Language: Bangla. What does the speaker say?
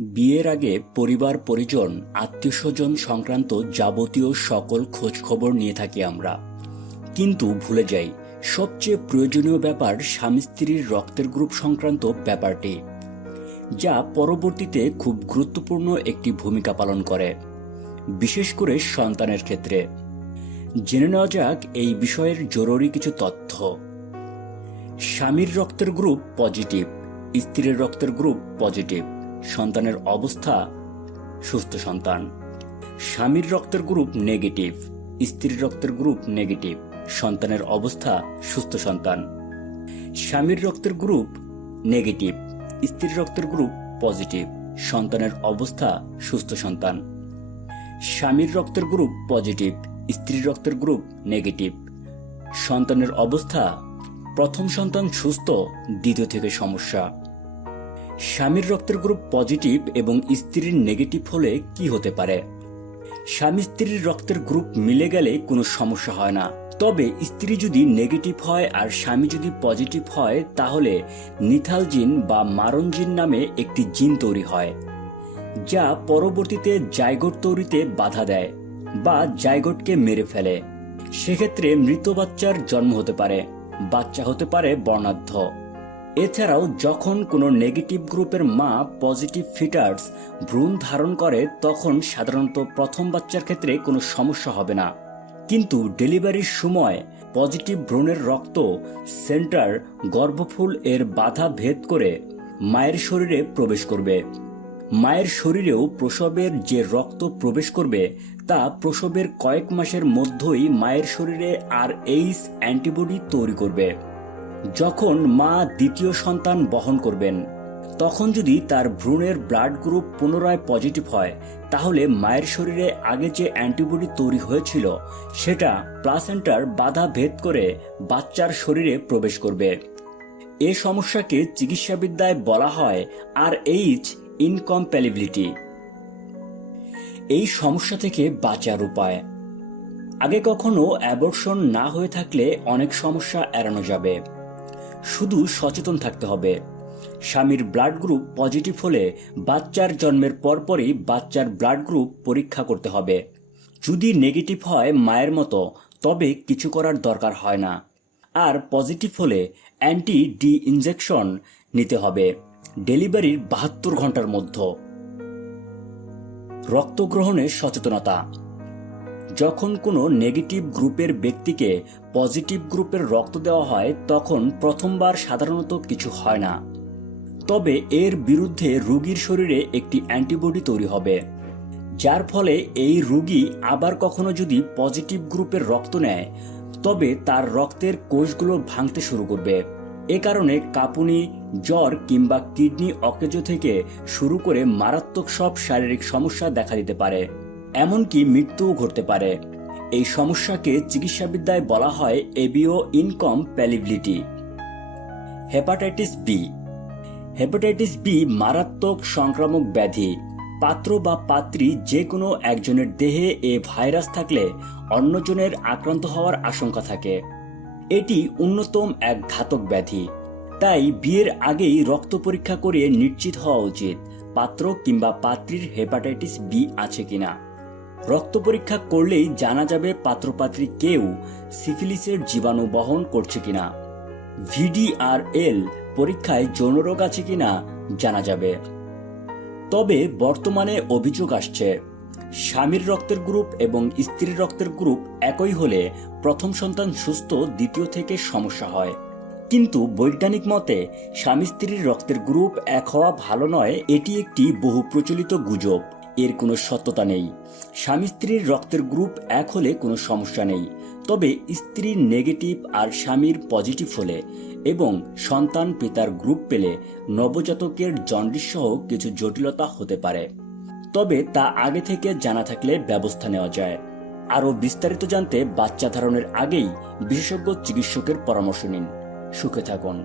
বিয়ের আগে পরিবার, পরিজন আত্মীয় স্বজন সংক্রান্ত যাবতীয় সকল খোঁজ খবর নিয়ে থাকি আমরা। কিন্তু ভুলে যাই, সবচেয়ে প্রয়োজনীয় ব্যাপার স্বামী স্ত্রীর রক্তের গ্রুপ সংক্রান্ত ব্যাপারটি, যা পরবর্তীতে খুব গুরুত্বপূর্ণ একটি ভূমিকা পালন করে, বিশেষ করে সন্তানের ক্ষেত্রে। জেনে নেওয়া যাক এই বিষয়ের জরুরি কিছু তথ্য। স্বামীর রক্তের গ্রুপ পজিটিভ, স্ত্রীর রক্তের গ্রুপ পজিটিভ। সন্তানের অবস্থা, সুস্থ সন্তান। স্বামীর রক্তের গ্রুপ নেগেটিভ স্ত্রীর রক্তের গ্রুপ নেগেটিভ সন্তানের অবস্থা, সুস্থ সন্তান। স্বামীর রক্তের গ্রুপ নেগেটিভ স্ত্রীর রক্তের গ্রুপ পজিটিভ সন্তানের অবস্থা, সুস্থ সন্তান। স্বামীর রক্তের গ্রুপ পজিটিভ স্ত্রীর রক্তের গ্রুপ নেগেটিভ সন্তানের অবস্থা, প্রথম সন্তান সুস্থ, দ্বিতীয় থেকে সমস্যা। স্বামীর রক্তের গ্রুপ পজিটিভ এবং স্ত্রীর নেগেটিভ হলে কি হতে পারে? স্বামী স্ত্রীর রক্তের গ্রুপ মিলে গেলে কোনো সমস্যা হয় না। তবে স্ত্রী যদি নেগেটিভ হয় আর স্বামী যদি পজিটিভ হয়, তাহলে নিথাল জিন বা মারণ জিন নামে একটি জিন তৈরি হয়, যা পরবর্তীতে জাইগোট তৈরিতে বাধা দেয় বা জাইগোটকে মেরে ফেলে। সেক্ষেত্রে মৃত বাচ্চার জন্ম হতে পারে, বাচ্চা হতে পারে বর্ণাঢ্য। এছাড়াও যখন কোনো নেগেটিভ গ্রুপের মা পজিটিভ ফিটার্স ভ্রূণ ধারণ করে, তখন সাধারণত প্রথম বাচ্চার ক্ষেত্রে কোনো সমস্যা হবে না। কিন্তু ডেলিভারির সময় পজিটিভ ভ্রূণের রক্ত সেন্টার গর্ভফুল এর বাধা ভেদ করে মায়ের শরীরে প্রবেশ করবে। মায়ের শরীরেও প্রসবের যে রক্ত প্রবেশ করবে, তা প্রসবের কয়েক মাসের মধ্যেই মায়ের শরীরে আর এইস অ্যান্টিবডি তৈরি করবে। যখন মা দ্বিতীয় সন্তান বহন করবেন, তখন যদি তার ভ্রূণের ব্লাড গ্রুপ পুনরায় পজিটিভ হয়, তাহলে মায়ের শরীরে আগে যে অ্যান্টিবডি তৈরি হয়েছিল, সেটা প্লাসেন্টার বাধা ভেদ করে বাচ্চার শরীরে প্রবেশ করবে। এ সমস্যাকে চিকিৎসাবিদ্যায় বলা হয় আর এইচ ইনকম্প্যালিবিলিটি এই সমস্যা থেকে বাঁচার উপায়। আগে কখনো অ্যাবর্শন না হয়ে থাকলে অনেক সমস্যা এড়ানো যাবে। শুধু সচেতন থাকতে হবে। স্বামীর ব্লাড গ্রুপ পজিটিভ হলে বাচ্চার জন্মের পরপরই বাচ্চার ব্লাড গ্রুপ পরীক্ষা করতে হবে। যদি নেগেটিভ হয় মায়ের মতো, তবে কিছু করার দরকার হয় না। আর পজিটিভ হলে অ্যান্টি ডি ইনজেকশন নিতে হবে। ডেলিভারির বাহাত্তর ঘণ্টার মধ্যে। রক্তগ্রহণের সচেতনতা। যখন কোনো নেগেটিভ গ্রুপের ব্যক্তিকে পজিটিভ গ্রুপের রক্ত দেওয়া হয়, তখন প্রথমবার সাধারণত কিছু হয় না। তবে এর বিরুদ্ধে রোগীর শরীরে একটি অ্যান্টিবডি তৈরি হবে, যার ফলে এই রোগী আবার কখনো যদি পজিটিভ গ্রুপের রক্ত নেয়, তবে তার রক্তের কোষগুলো ভাঙতে শুরু করবে। এ কারণে কাঁপুনি, জ্বর কিংবা কিডনি অকেজ থেকে শুরু করে মারাত্মক সব শারীরিক সমস্যা দেখা দিতে পারে। এমনকি মৃত্যুও ঘটতে পারে। এই সমস্যাকে চিকিৎসাবিদ্যায় বলা হয় ABO incompatibility. Hepatitis B. Hepatitis B মারাত্মক সংক্রামক ব্যাধি। পাত্র বা পাত্রী যে কোনো একজনের দেহে এ ভাইরাস থাকলে অন্যজনের আক্রান্ত হওয়ার আশঙ্কা থাকে। এটি অন্যতম এক ঘাতক ব্যাধি। তাই বিয়ের আগেই রক্ত পরীক্ষা করে নিশ্চিত হওয়া উচিত, পাত্র কিংবা পাত্রীর হেপাটাইটিস বি আছে কিনা। রক্ত পরীক্ষা করলেই জানা যাবে পাত্রপাত্রী কেউ সিফিলিসের জীবাণু বহন করছে কিনা। ভিডিআরএল পরীক্ষায় যৌনরোগ আছে কিনা জানা যাবে। তবে বর্তমানে অভিযোগ আসছে। স্বামীর রক্তের গ্রুপ এবং স্ত্রীর রক্তের গ্রুপ একই হলে প্রথম সন্তান সুস্থ, দ্বিতীয় থেকে সমস্যা হয়। কিন্তু বৈজ্ঞানিক মতে স্বামী স্ত্রীর রক্তের গ্রুপ এক হওয়া ভালো নয়, এটি একটি বহু প্রচলিত গুজব। এর কোনো সত্যতা নেই। স্বামী স্ত্রীর রক্তের গ্রুপ এক হলে কোনো সমস্যা নেই। তবে স্ত্রীর নেগেটিভ আর স্বামীর পজিটিভ হলে এবং সন্তান পিতার গ্রুপ পেলে নবজাতকের জন্ডিস সহ কিছু জটিলতা হতে পারে। তবে তা আগে থেকে জানা থাকলে ব্যবস্থা নেওয়া যায়। আরও বিস্তারিত জানতে বাচ্চা ধারণের আগেই বিশেষজ্ঞ চিকিৎসকের পরামর্শ নিন। সুখে থাকুন।